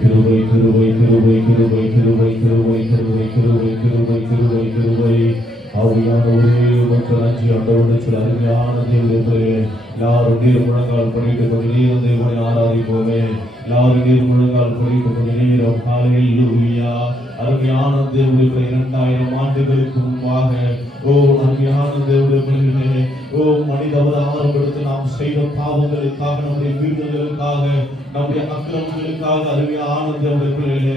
கிருபை கிருபை கிருபை கிருபை கிருபை கிருபை கிருபை கிருபை கிருபை கிருபை கிருபை ஆவியான ஒரே மக்கள் அஞ்சு ஆண்டவருடைய சில அருமையான தேவர்களே எல்லாரும் நீர் முழங்கால் படிட்டு கொஞ்ச நேரம் தேவனை ஆராதிப்போமே. எல்லாரும் நீர் முழங்கால் படிட்டு கொஞ்ச நேரம் ஹல்லேலூயா. அருமையான தேவனுடைய 2000 ஆண்டுகளுக்கு முன்பாக அருமையான தேவனுடைய மனித அவதாரங்களுக்கு நாம் செய்த பாவங்களுக்காக, நம்முடைய மீறுதல்களுக்காக, நம்முடைய அக்கிரமங்களுக்காக அருமையான தேவனுடைய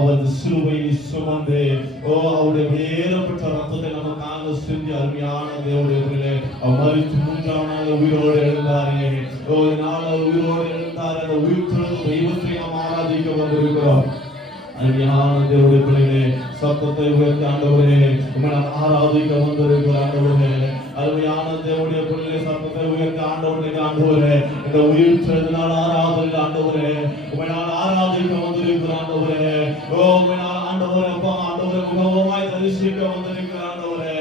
அவர் சிலுவையை சுமந்து அவருடைய வேறப்பட்ட ரத்தத்தை நமக்காக செஞ்சு அருமையான தேவனுடைய அவர் மரித்து 3ஆம் நாள் உயிரோடு எழுந்தாரே. உயிரோடு எழுந்தார். அந்த உயிர் திறந்த தெய்வத்தை நாம் ஆராதிக்க வந்திருக்கிறோம். அருமையான தேவனுடைய பிள்ளைகளே, சத்தத்தை உயர்த்தி ஆண்டவரே உம்மை நாம் ஆராதிக்க வந்திருக்கிற ஆண்டவரே. அருமையான தேவனுடைய பிள்ளைகளே, சத்தத்தை உயர்த்தி ஆண்டவரே இந்த உயிர் திறந்தநாள் ஆராதனை ஆண்டவரே உம்மை நான் ஆராதிக்க வந்திருக்கிற ஆண்டவரே. உம்மை நான் ஆண்டவரே முகமாய் தரிசிக்க வந்திருக்கிற ஆண்டவரே.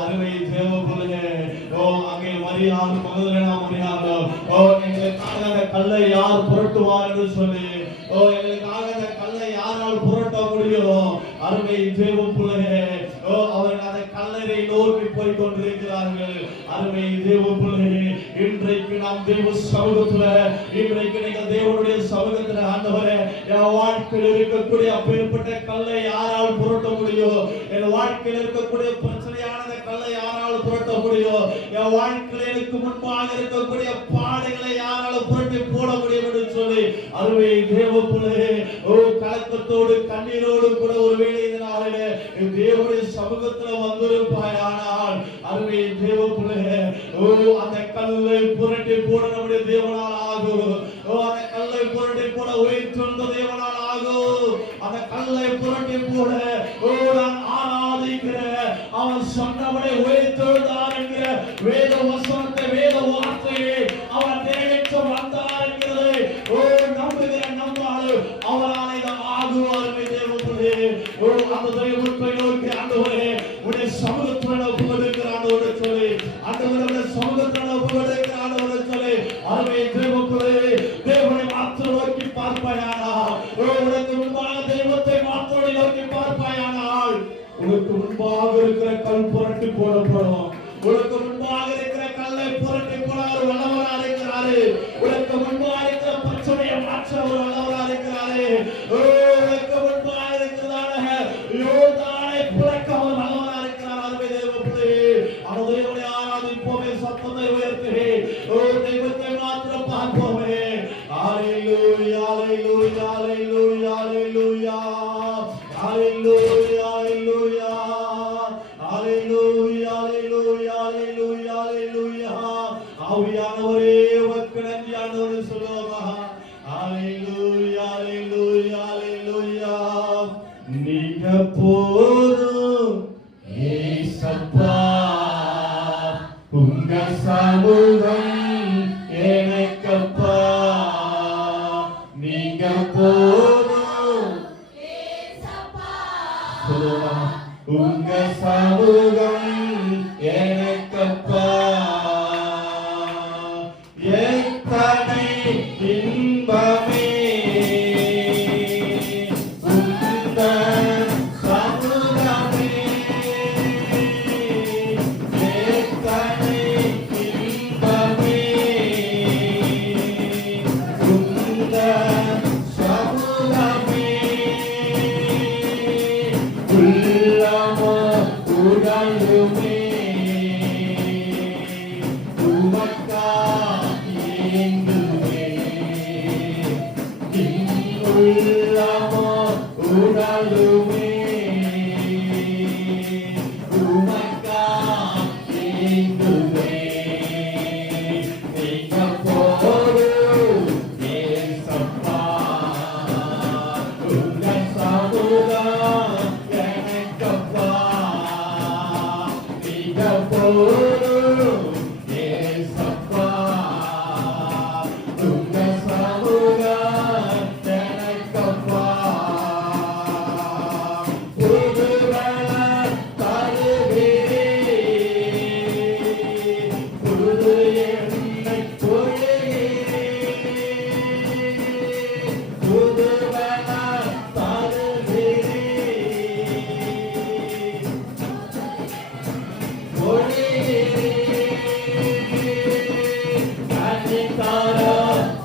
அருமை தேவ பிள்ளைகளே, அங்கே மரியாதை மரியாதை எங்களுக்காக கல்லை யார் புரட்டுவார் என்று சொல்லி எங்களுக்காக அந்த கல்லை யாரால் புரட்ட முடியும்? அருமை தேவ பிள்ளைகளே, அவர்கள் அந்த கல்லறை நோக்கி போய் கொண்டிருக்கிறார்கள். அருமை தேவ பிள்ளைகளே, இன்றைக்கு நாம் தேவ சமூகத்துல, இன்றைக்கு நீங்கள் தேவனுடைய சமூகத்துல ஆண்டவரே என் வாழ்க்கையில் இருக்கக்கூடிய அப்பேற்பட்ட கல்லை யாரால் புரட்ட முடியும்? என் வாழ்க்கையில் இருக்கக்கூடிய பிரச்சனையான கல்லை யாரால் புரட்ட முடியும்? என் வாழ்க்கையில் எனக்கு முன்பாக இருக்கக்கூடிய பாடைகளை யாரால் புரட்டி போட முடியும் என்று சொல்லி அருமை தேவ பிள்ளைகளே, கலக்கத்தோடு கண்ணீரோடு கூட ஒருவேளை இந்த நாளிலே தேவனுடைய சமூகத்துல வந்திருப்பாயானால் அருமை தேவ பிள்ளைகளே, அந்த கல்லை புரட்டி போட நம்முடைய தேவனால் ஆகும். அந்த கல்லை புரட்டி போட உயிர்த்தெழுந்த தேவனால் ஆகும். அந்த கல்லை புரட்டி போட நான் ஆராதிக்கிற அவன் சொன்னபடி உயிர்த்தெழுந்தார் என்கிற வேத வசனத்தை, வேத வார்த்தையை அவன் நிறைவேற்ற வந்தார் என்கிறது நம்புகிற நம்மால் அவரால் ஆகுவார். அந்த தெய்வத்தை நோக்கி ஆண்டவரே உடைய சமூகத்தில் ஒப்புக்கொடுக்கிற ஆண்டவரை சொல்லி, ஆண்டவருடைய சமூகத்தில் ஒப்புக்கொடுக்கிற ஆண்டவரை சொல்லி அருமை தேவக்குள்ளே தேவனை மாத்திரம் நோக்கி பார்ப்பாயானால், உனக்கு முன்பாக தெய்வத்தை மாத்திரம் நோக்கி பார்ப்பாயானால் உனக்கு முன்பாக இருக்கிற கல் புரட்டி போடப்படும். உனக்கு முன்பாக இருக்கிற கல்லை புரட்டி போட அவர் வல்லவராக இருக்கிறாரு. உனக்கு முன்பாக இருக்கிற பிரச்சனையை மாற்ற அவர் வல்லவராக இருக்கிறாரு. உனக்கு முன்பாக இருக்கிறதான யோர்தானை பிளக்க அவர் வல்லவராக இருக்கிறார். அருமை தேவ பிள்ளையே, அந்த தேவனை ஆராதிப்போமே, சத்தத்தை உயர்த்தி தெய்வத்தை மாத்திரம் பார்ப்போமே. ஹல்லேலூயா ஹல்லேலூயா ஹல்லேலூயா ஹல்லேலூயா ஹல்லேலூயா ஹல்லேலூயா ஹல்லேலூயா ஹல்லேலூயா ஹல்லேலூயா ஹல்லேலூயா. ஆவியானவரே உமக்கு நன்றி ஆண்டவரே சொல்லுவோமா. ஹல்லேலூயா ஹல்லேலூயா ஹல்லேலூயா. நீங்க போதும் ஏசப்பா, உங்க சமூகம் எனக்கப்பா. நீங்க போதும் ஏசப்பா, சொல்லுவோமா. உங்க சமூகம் எனக்கப்பா. எத்தனை இன்பமே உந்தன் சமூகமே. எத்தனை இன்பமே உந்தன் சமூகமே. உள்ளமோ உடலுமே உமக்கா ஏங்குமே. உள்ளமோ உடலுமே உமக்கா ஏங்குமே. நீங்க போதும் ஏசப்பா, உங்க சமூகம் எனக்கப்பா. நீங்க போதும் ஏசப்பா, உங்க சமூகம் எனக்கப்பா. Hallelujah.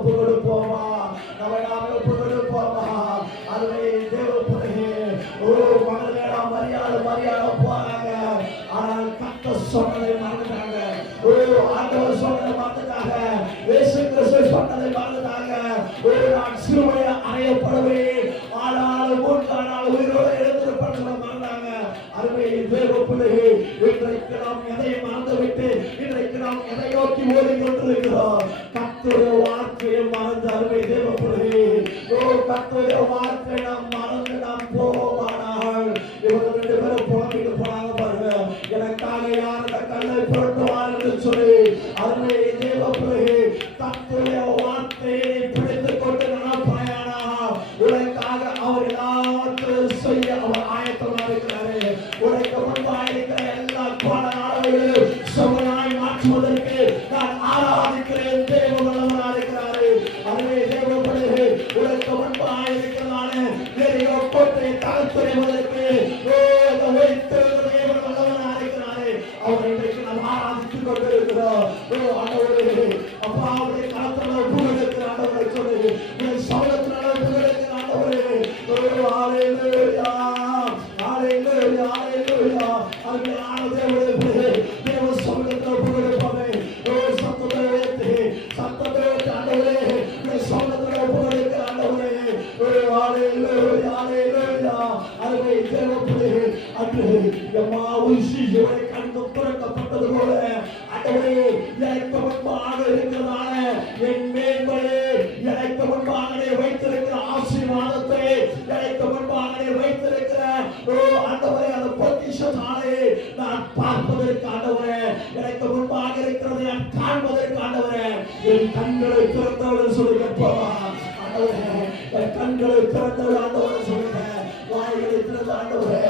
ஒப்பு கொடுப்போமா, நம்மை நாமே ஒப்பு கொடுப்போமா. அதுவே தேவ பிள்ளையே, ஓ மகளேடா மரியாதை போறாங்க, ஆனால் கர்த்தர் சொன்னதை மறந்துட்டாங்க. ஓ ஆண்டவர் சொன்னதை மறந்துட்டாங்க, இயேசு கிறிஸ்து சொன்னதை மறந்துட்டாங்க. ஓ நான் சிலுவையில் அறையப்படுவேன், ஆனால் 3 நாள் உயிரோடு எழுந்திருப்பேன் மறந்தாங்க. அருமை தேவ பிள்ளையே, இன்றைக்கு நாம் எதை மறந்துவிட்டு இன்றைக்கு நாம் எதை நோக்கி ஓடிக்கொண்டிருக்கிறோம்? கர்த்தருடைய வார்த்தையை மறந்து அருமை தேவ பிள்ளையே, ஓ கர்த்தருடைய வார்த்தை நாம் மறந்து நாம் போவோமானால் இவங்க 2 பேரும் புலம்பிட்டு போனாங்க பாருங்க. எனக்காக யார் அந்த கல்லை புரட்டுவார் என்று சொல்லி அருமை தேவ பிள்ளையே, கர்த்தருடைய வார்த்தையை பிடித்துக் கொண்டு நடப்பாயானா உனக்காக அவர் எல்லாத்தையும் செய்ய அவர் ஆயத்தமாக இருக்கிறாரு. உனக்கு முன்பாக இருக்கிற எல்லா கோணங்களையும் செம்மையாய் மாற்றுவதற்கு நான் ஆராதிக்கிறேன். தேவன் வல்லவராக இருக்கிறாரு. அதுவே தேவ பிள்ளையே, உனக்கு முன்பாக இருக்கிறதான நிறைய கோட்டையை தகர்த்தெறிவதற்கு வைத்திருக்கிற தேவன் வல்லவராக இருக்கிறாரு. அவரை இன்றைக்கு நாம் ஆராதித்துக் கொண்டிருக்கிறோம். ஆண்டவரே, அப்பா அவருடைய கரத்தில் ஒப்பு கொடுக்கிற ஆண்டவரை சொல்லி உன் சமூகத்தினால ஒப்பு கொடுக்கிற ஆண்டவரே, ஹல்லேலூயா ஹல்லேலூயா ஹல்லேலூயா. அருமையான தேவனுடைய பிள்ளையே, தேவ சமூகத்தில் ஒப்பு கொடுப்போமே. சத்தத்தை வைத்து ஆண்டவரே உன் சமூகத்தில் ஒப்பு கொடுக்கிற ஆண்டவரே, ஹல்லேலூயா ஹல்லேலூயா. அருமை தேவ பிள்ளையே, அன்று எம்மா உயிரை கண்டு துறக்கப்பட்டது போல ஆண்டவரே எனக்கு முன்பாக இருக்கிறதான என் மேன்மையே, எனக்கு முன்பாக வைத்திருக்கிற ஆசீர்வாதத்தை, எனக்கு முன்பாக வைத்திருக்கிற ஆண்டவரே அந்த பொக்கிஷத்தாலே நான் பார்ப்பதற்கு ஆண்டவரே, எனக்கு முன்பாக இருக்கிறதை நான் காண்பதற்கு ஆண்டவரே என் கண்களை திறந்தவர்கள் சொல்லி கேட்போமா? ஆண்டவரே என் கண்களை திறந்தவர்கள் ஆண்டவரை சொல்லுங்க, வாய்களை திறந்த ஆண்டவரே